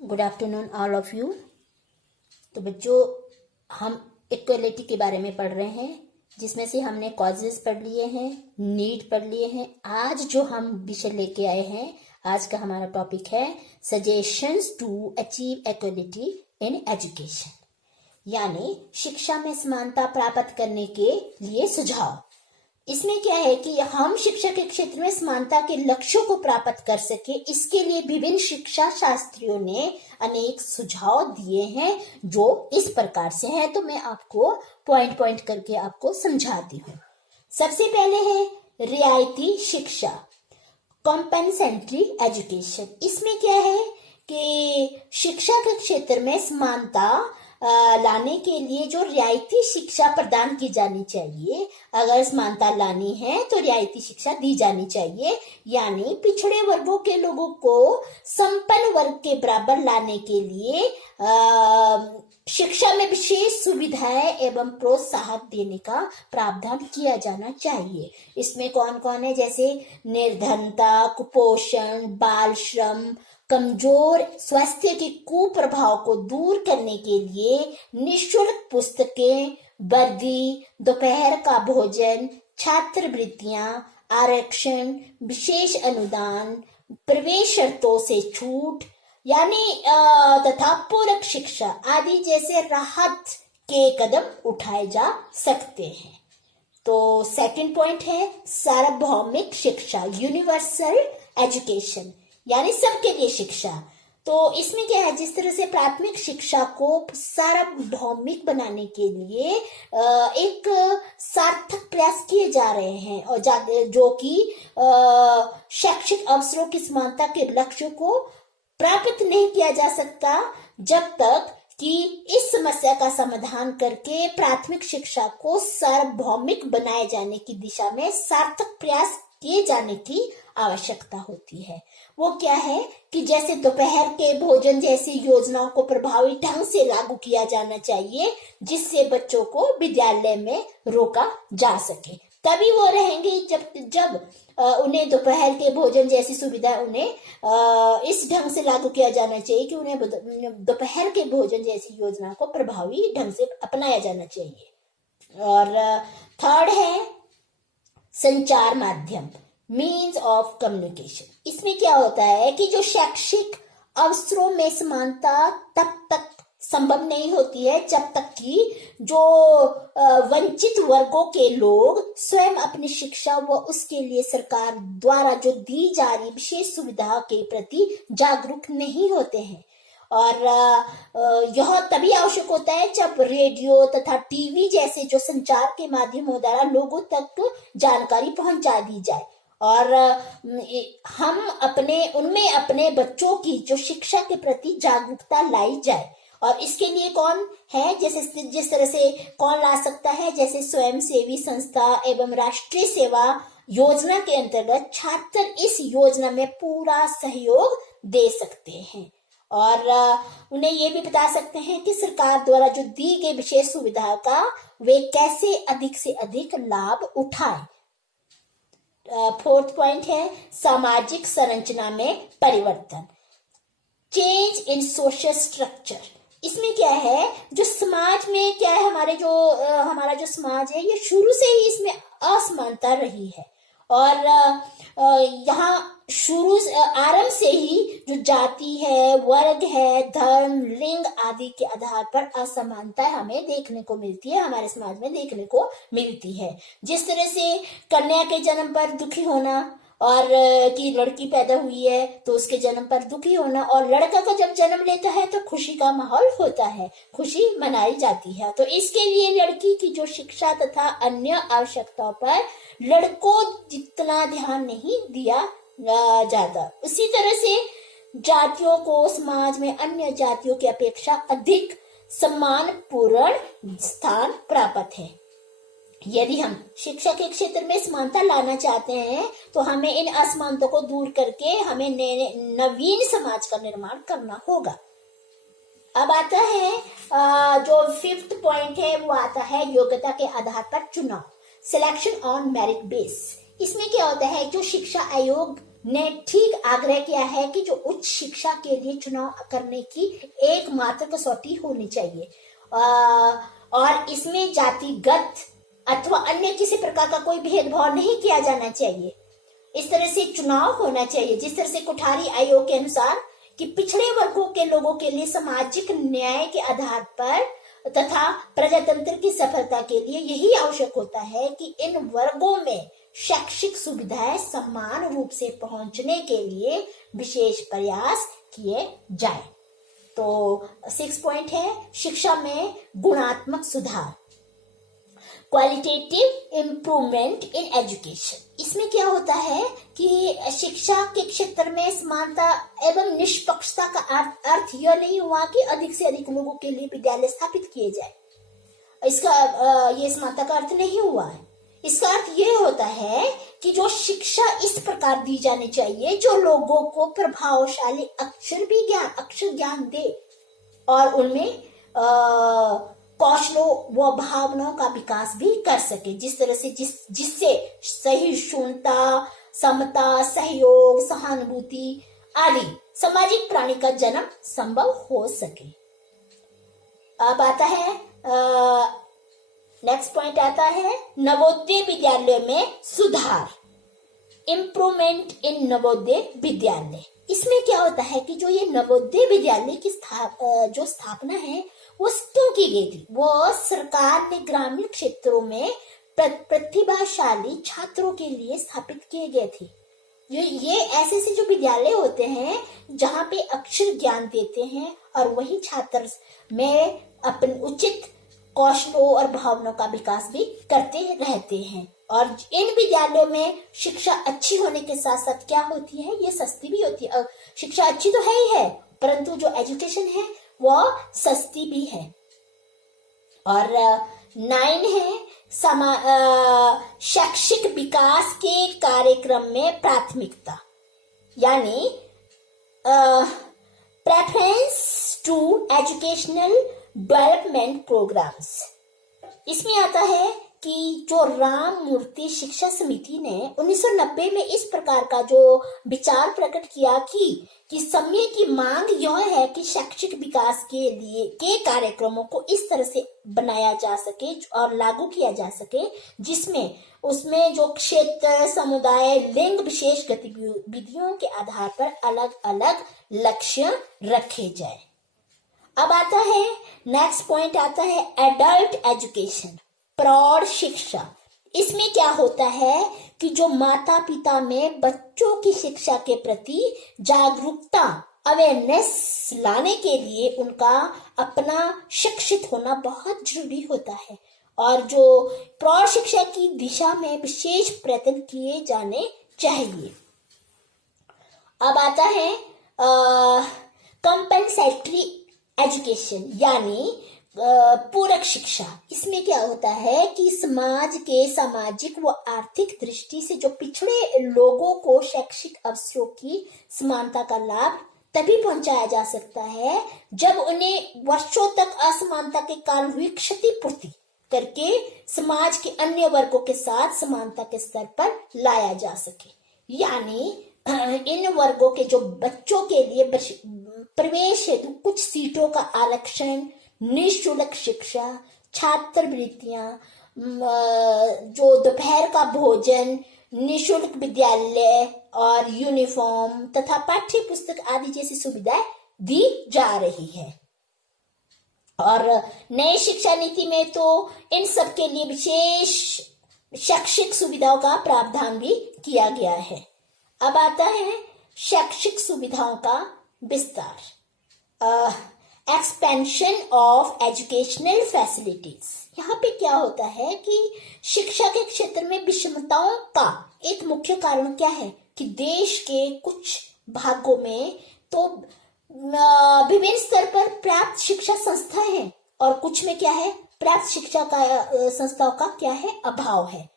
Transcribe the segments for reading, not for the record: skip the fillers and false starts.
Good afternoon all of you. तो बच्चों, हम इक्वलिटी के बारे में पढ़ रहे हैं, जिसमें से हमने कॉजेज पढ़ लिए हैं, नीड पढ़ लिए हैं। आज जो हम विषय लेके आए हैं, आज का हमारा टॉपिक है suggestions to achieve equality in education, यानी शिक्षा में समानता प्राप्त करने के लिए सुझाव। इसमें क्या है कि हम शिक्षा के क्षेत्र में समानता के लक्ष्यों को प्राप्त कर सके, इसके लिए विभिन्न शिक्षा शास्त्रियों ने अनेक सुझाव दिए हैं जो इस प्रकार से हैं। तो मैं आपको पॉइंट पॉइंट करके आपको समझाती हूँ। सबसे पहले है रियायती शिक्षा, कॉम्पेंसेंट्री एजुकेशन। इसमें क्या है कि शिक्षा के क्षेत्र में समानता लाने के लिए जो रियायती शिक्षा प्रदान की जानी चाहिए, अगर समानता लानी है तो रियायती शिक्षा दी जानी चाहिए, यानी पिछड़े वर्गों के लोगों को संपन्न वर्ग के बराबर लाने के लिए शिक्षा में विशेष सुविधाएं एवं प्रोत्साहन देने का प्रावधान किया जाना चाहिए। इसमें कौन कौन है, जैसे निर्धनता, कुपोषण, बाल श्रम, कमजोर स्वास्थ्य के कुप्रभाव को दूर करने के लिए निःशुल्क पुस्तकें, वर्दी, दोपहर का भोजन, छात्रवृत्तियां, आरक्षण, विशेष अनुदान, प्रवेश शर्तों से छूट यानी तथा पूरक शिक्षा आदि जैसे राहत के कदम उठाए जा सकते हैं। तो सेकंड पॉइंट है सार्वभौमिक शिक्षा, यूनिवर्सल एजुकेशन, यानी सबके लिए शिक्षा। तो इसमें क्या है, जिस तरह से प्राथमिक शिक्षा को सार्वभौमिक बनाने के लिए एक सार्थक प्रयास किए जा रहे हैं, और जो कि शैक्षिक अवसरों की समानता के लक्ष्य को प्राप्त नहीं किया जा सकता जब तक कि इस समस्या का समाधान करके प्राथमिक शिक्षा को सार्वभौमिक बनाए जाने की दिशा में सार्थक प्रयास किए जाने की आवश्यकता होती है। वो क्या है कि जैसे दोपहर के भोजन जैसी योजनाओं को प्रभावी ढंग से लागू किया जाना चाहिए, जिससे बच्चों को विद्यालय में रोका जा सके। तभी वो रहेंगे जब उन्हें दोपहर के भोजन जैसी सुविधा उन्हें इस ढंग से लागू किया जाना चाहिए कि उन्हें दोपहर के भोजन जैसी योजना को प्रभावी ढंग से अपनाया जाना चाहिए। और थर्ड है संचार माध्यम, मीन्स ऑफ कम्युनिकेशन। इसमें क्या होता है कि जो शैक्षिक अवसरों में समानता तब तक संभव नहीं होती है जब तक कि जो वंचित वर्गों के लोग स्वयं अपनी शिक्षा व उसके लिए सरकार द्वारा जो दी जा रही विशेष सुविधा के प्रति जागरूक नहीं होते हैं। और यह तभी आवश्यक होता है जब रेडियो तथा टीवी जैसे जो संचार के माध्यमों द्वारा लोगों तक जानकारी पहुंचा दी जाए, और हम उनमें अपने बच्चों की जो शिक्षा के प्रति जागरूकता लाई जाए। और इसके लिए कौन है, जैसे जिस तरह से कौन ला सकता है, जैसे स्वयंसेवी संस्था एवं राष्ट्रीय सेवा योजना के अंतर्गत छात्र इस योजना में पूरा सहयोग दे सकते हैं, और उन्हें ये भी बता सकते हैं कि सरकार द्वारा जो दी गई विशेष सुविधा का वे कैसे अधिक से अधिक लाभ उठाएं। फोर्थ पॉइंट है सामाजिक संरचना में परिवर्तन, चेंज इन सोशल स्ट्रक्चर। इसमें क्या है, जो समाज में क्या है, हमारा जो समाज है ये शुरू से ही इसमें असमानता रही है, और यहाँ आरंभ से ही जो जाति है, वर्ग है, धर्म, लिंग आदि के आधार पर असमानता हमें देखने को मिलती है, हमारे समाज में देखने को मिलती है। जिस तरह से कन्या के जन्म पर दुखी होना, और कि लड़की पैदा हुई है तो उसके जन्म पर दुखी होना, और लड़का का जब जन्म लेता है तो खुशी का माहौल होता है, खुशी मनाई जाती है। तो इसके लिए लड़की की जो शिक्षा तथा अन्य आवश्यकताओं पर लड़कों जितना ध्यान नहीं दिया जाता, उसी तरह से जातियों को समाज में अन्य जातियों की अपेक्षा अधिक सम्मानपूर्ण स्थान प्राप्त है। यदि हम शिक्षा के क्षेत्र में समानता लाना चाहते हैं तो हमें इन असमानताओं को दूर करके हमें नवीन समाज का निर्माण करना होगा। अब आता है जो फिफ्थ पॉइंट है, वो आता है योग्यता के आधार पर चुनाव, सिलेक्शन ऑन मेरिट बेस। इसमें क्या होता है, जो शिक्षा आयोग ने ठीक आग्रह किया है कि जो उच्च शिक्षा के लिए चुनाव करने की एकमात्र कसौटी होनी चाहिए और इसमें जातिगत अथवा अन्य किसी प्रकार का कोई भेदभाव नहीं किया जाना चाहिए। इस तरह से चुनाव होना चाहिए जिस तरह से कोठारी आयोग के अनुसार कि पिछड़े वर्गों के लोगों के लिए सामाजिक न्याय के आधार पर तथा प्रजातंत्र की सफलता के लिए यही आवश्यक होता है कि इन वर्गों में शैक्षिक सुविधाएं समान रूप से पहुंचने के लिए विशेष प्रयास किए जाए। तो 6 पॉइंट है शिक्षा में गुणात्मक सुधार, क्वालिटेटिव इम्प्रूवमेंट इन एजुकेशन। इसमें क्या होता है कि शिक्षा के क्षेत्र में समानता एवं निष्पक्षता का अर्थ यह नहीं हुआ कि अधिक से अधिक लोगों के लिए विद्यालय स्थापित किए जाए, इसका ये समानता का अर्थ नहीं हुआ है। इसका अर्थ ये होता है कि जो शिक्षा इस प्रकार दी जानी चाहिए जो लोगों को प्रभावशाली अक्षर ज्ञान दे और उनमें कौशलों व भावनाओं का विकास भी कर सके, जिस तरह से जिससे सहिष्णुता, समता, सहयोग, सहानुभूति आदि सामाजिक प्राणी का जन्म संभव हो सके। अब आता है नेक्स्ट पॉइंट आता है नवोदय विद्यालय में सुधार, इम्प्रूवमेंट इन नवोदय विद्यालय। इसमें क्या होता है कि जो ये नवोदय विद्यालय की जो स्थापना है वो क्यों की गई थी? वो सरकार ने ग्रामीण क्षेत्रों में प्रतिभाशाली छात्रों के लिए स्थापित किए गए थे। ये ऐसे जो विद्यालय होते हैं जहाँ पे अक्षर ज्ञान देते हैं और वही छात्र में अपन उचित कौशलों और भावनाओं का विकास भी करते रहते हैं। और इन विद्यालयों में शिक्षा अच्छी होने के साथ साथ क्या होती है, ये सस्ती भी होती है। शिक्षा अच्छी तो है ही है, परंतु जो एजुकेशन है वो सस्ती भी है। और 9 है शैक्षिक विकास के कार्यक्रम में प्राथमिकता, यानी preference to educational development programmes. इसमें आता है कि जो राम मूर्ति शिक्षा समिति ने 1990 में इस प्रकार का जो विचार प्रकट किया कि समय की मांग यह है कि शैक्षिक विकास के कार्यक्रमों को इस तरह से बनाया जा सके और लागू किया जा सके जिसमें उसमें जो क्षेत्र, समुदाय, लिंग विशेष गतिविधियों के आधार पर अलग अलग लक्ष्य रखे जाए। अब आता है नेक्स्ट पॉइंट आता है एडल्ट एजुकेशन, प्रौढ़ शिक्षा। इसमें क्या होता है कि जो माता पिता में बच्चों की शिक्षा के प्रति जागरूकता, अवेयरनेस लाने के लिए उनका अपना शिक्षित होना बहुत जरूरी होता है और जो प्रौढ़ शिक्षा की दिशा में विशेष प्रयत्न किए जाने चाहिए। अब आता है कंपेंसेटरी एजुकेशन, यानी पूरक शिक्षा। इसमें क्या होता है कि समाज के सामाजिक व आर्थिक दृष्टि से जो पिछड़े लोगों को शैक्षिक अवसरों की समानता का लाभ तभी पहुंचाया जा सकता है जब उन्हें वर्षों तक असमानता के कारण हुई क्षतिपूर्ति करके समाज के अन्य वर्गों के साथ समानता के स्तर पर लाया जा सके। यानी इन वर्गों के जो बच्चों के लिए प्रवेश हेतु कुछ सीटों का आरक्षण, निःशुल्क शिक्षा, छात्रवृत्तियां, जो दोपहर का भोजन, निःशुल्क विद्यालय और यूनिफॉर्म तथा पाठ्य पुस्तक आदि जैसी सुविधाएं दी जा रही है। और नई शिक्षा नीति में तो इन सब के लिए विशेष शैक्षिक सुविधाओं का प्रावधान भी किया गया है। अब आता है शैक्षिक सुविधाओं का विस्तार, एक्सपेंशन ऑफ एजुकेशनल फैसिलिटीज। यहाँ पे क्या होता है कि शिक्षा के क्षेत्र में विषमताओं का एक मुख्य कारण क्या है कि देश के कुछ भागों में तो विभिन्न स्तर पर प्राप्त शिक्षा संस्थाएं हैं और कुछ में क्या है, प्राप्त शिक्षा का संस्थाओं का क्या है, अभाव है,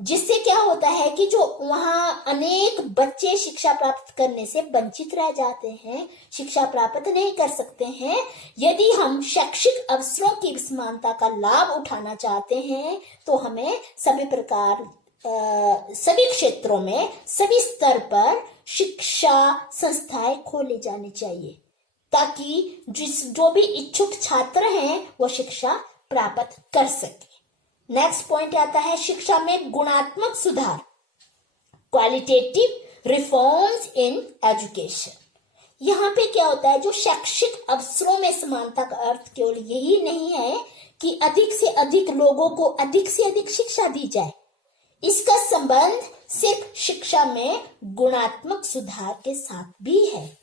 जिससे क्या होता है कि जो वहां अनेक बच्चे शिक्षा प्राप्त करने से वंचित रह जाते हैं, शिक्षा प्राप्त नहीं कर सकते हैं। यदि हम शैक्षिक अवसरों की समानता का लाभ उठाना चाहते हैं तो हमें सभी प्रकार सभी क्षेत्रों में सभी स्तर पर शिक्षा संस्थाएं खोले जाने चाहिए ताकि जो भी इच्छुक छात्र हैं वो शिक्षा प्राप्त कर सके। नेक्स्ट पॉइंट आता है शिक्षा में गुणात्मक सुधार, क्वालिटेटिव रिफॉर्म्स इन एजुकेशन। यहाँ पे क्या होता है, जो शैक्षिक अवसरों में समानता का अर्थ केवल यही नहीं है कि अधिक से अधिक लोगों को अधिक से अधिक शिक्षा दी जाए, इसका संबंध सिर्फ शिक्षा में गुणात्मक सुधार के साथ भी है।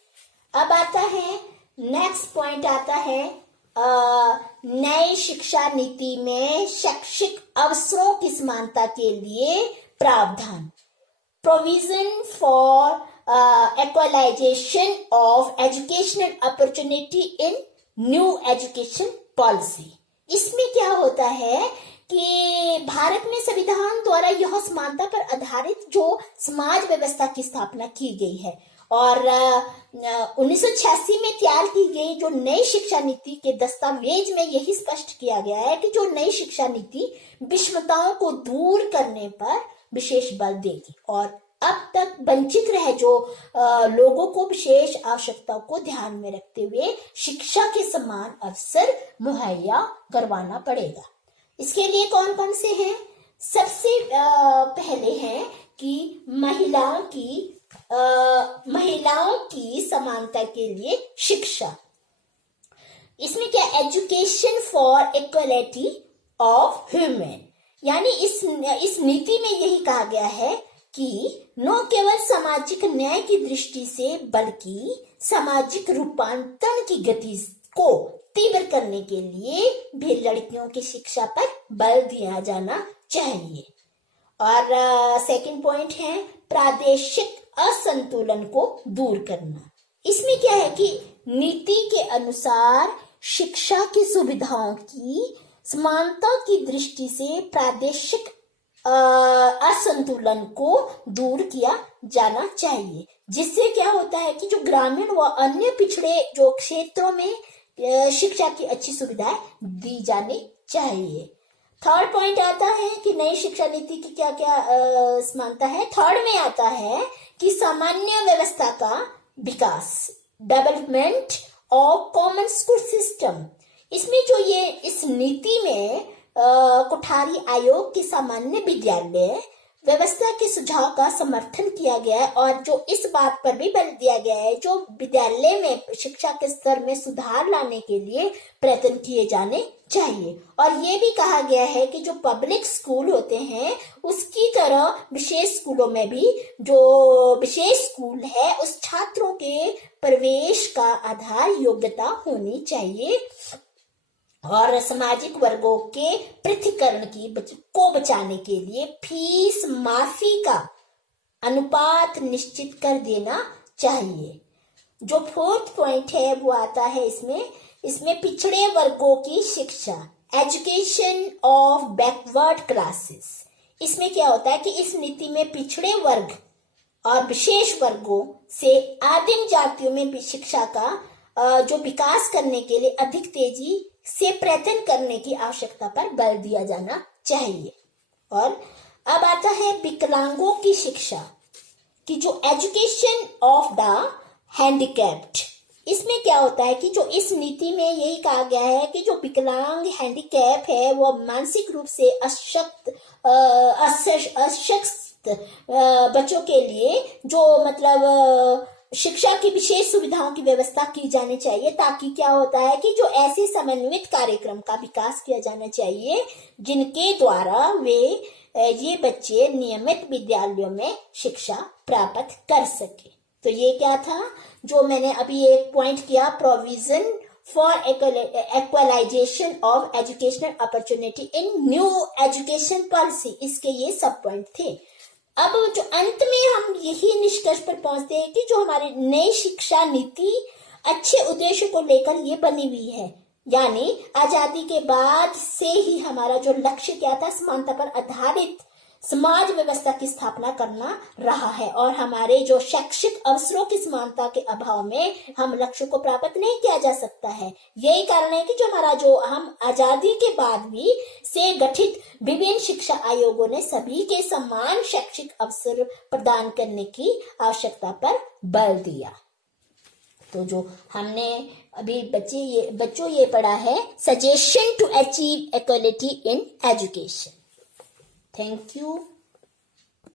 अब आता है नेक्स्ट पॉइंट आता है नई शिक्षा नीति में शैक्षिक अवसरों की समानता के लिए प्रावधान, provision for equalization of educational opportunity in new education policy। इसमें क्या होता है कि भारत में संविधान द्वारा यह समानता पर आधारित जो समाज व्यवस्था की स्थापना की गई है और 1986 में तैयार की गई जो नई शिक्षा नीति के दस्तावेज में यही स्पष्ट किया गया है कि जो नई शिक्षा नीति विषमताओं को दूर करने पर विशेष बल देगी और अब तक वंचित रहे जो लोगों को विशेष आवश्यकताओं को ध्यान में रखते हुए शिक्षा के समान अवसर मुहैया करवाना पड़ेगा। इसके लिए कौन कौन से हैं? सबसे पहले हैं कि महिलाओं की समानता के लिए शिक्षा। इसमें क्या, education for equality of human, यानी इस नीति में यही कहा गया है कि न केवल सामाजिक न्याय की दृष्टि से बल्कि सामाजिक रूपांतरण की गति को तीव्र करने के लिए भी लड़कियों की शिक्षा पर बल दिया जाना चाहिए। और सेकंड पॉइंट है प्रादेशिक असंतुलन को दूर करना। इसमें क्या है कि नीति के अनुसार शिक्षा की सुविधाओं की समानता की दृष्टि से प्रादेशिक असंतुलन को दूर किया जाना चाहिए, जिससे क्या होता है कि जो ग्रामीण व अन्य पिछड़े जो क्षेत्रों में शिक्षा की अच्छी सुविधाएं दी जानी चाहिए। थर्ड पॉइंट आता है कि नई शिक्षा नीति की क्या क्या समानता है। थर्ड में आता है कि सामान्य व्यवस्था का विकास, development of common school system. इसमें जो ये इस नीति में कोठारी आयोग की सामान्य विद्यालय व्यवस्था के सुझाव का समर्थन किया गया है और जो इस बात पर भी बल दिया गया है जो विद्यालय में शिक्षा के स्तर में सुधार लाने के लिए प्रयत्न किए जाने चाहिए। और ये भी कहा गया है कि जो पब्लिक स्कूल होते हैं उसकी तरह विशेष स्कूलों में भी जो विशेष स्कूल है उस छात्रों के प्रवेश का आधार योग्यता होनी चाहिए और सामाजिक वर्गों के पृथक्करण को बचाने के लिए फीस माफी का अनुपात निश्चित कर देना चाहिए। जो फोर्थ पॉइंट है वो आता है इसमें पिछड़े वर्गों की शिक्षा, एजुकेशन ऑफ बैकवर्ड क्लासेस। इसमें क्या होता है कि इस नीति में पिछड़े वर्ग और विशेष वर्गों से आदिम जातियों में भी शिक्षा का जो विकास करने के लिए अधिक तेजी से प्रयत्न करने की आवश्यकता पर बल दिया जाना चाहिए। और अब आता है विकलांगों की शिक्षा कि जो एजुकेशन ऑफ द हैंडीकैप्ड। इसमें क्या होता है कि जो इस नीति में यही कहा गया है कि जो विकलांग हैंडीकैप है वो मानसिक रूप से अशक्त बच्चों के लिए जो मतलब शिक्षा की विशेष सुविधाओं की व्यवस्था की जानी चाहिए ताकि क्या होता है कि जो ऐसे समन्वित कार्यक्रम का विकास किया जाना चाहिए जिनके द्वारा ये बच्चे नियमित विद्यालयों में शिक्षा प्राप्त कर सके। तो ये क्या था जो मैंने अभी एक पॉइंट किया, provision for equalisation of educational opportunity in new education policy, इसके ये सब पॉइंट थे। अब जो अंत में हम यही निष्कर्ष पर पहुंचते हैं कि जो हमारी नई शिक्षा नीति अच्छे उद्देश्य को लेकर ये बनी हुई है, यानी आजादी के बाद से ही हमारा जो लक्ष्य क्या था, समानता पर आधारित समाज व्यवस्था की स्थापना करना रहा है। और हमारे जो शैक्षिक अवसरों की समानता के अभाव में हम लक्ष्य को प्राप्त नहीं किया जा सकता है। यही कारण है कि जो हम आजादी के बाद भी से गठित विभिन्न शिक्षा आयोगों ने सभी के समान शैक्षिक अवसर प्रदान करने की आवश्यकता पर बल दिया। तो जो हमने अभी बच्चों ये पढ़ा है, suggestion to achieve equality in education. Thank you.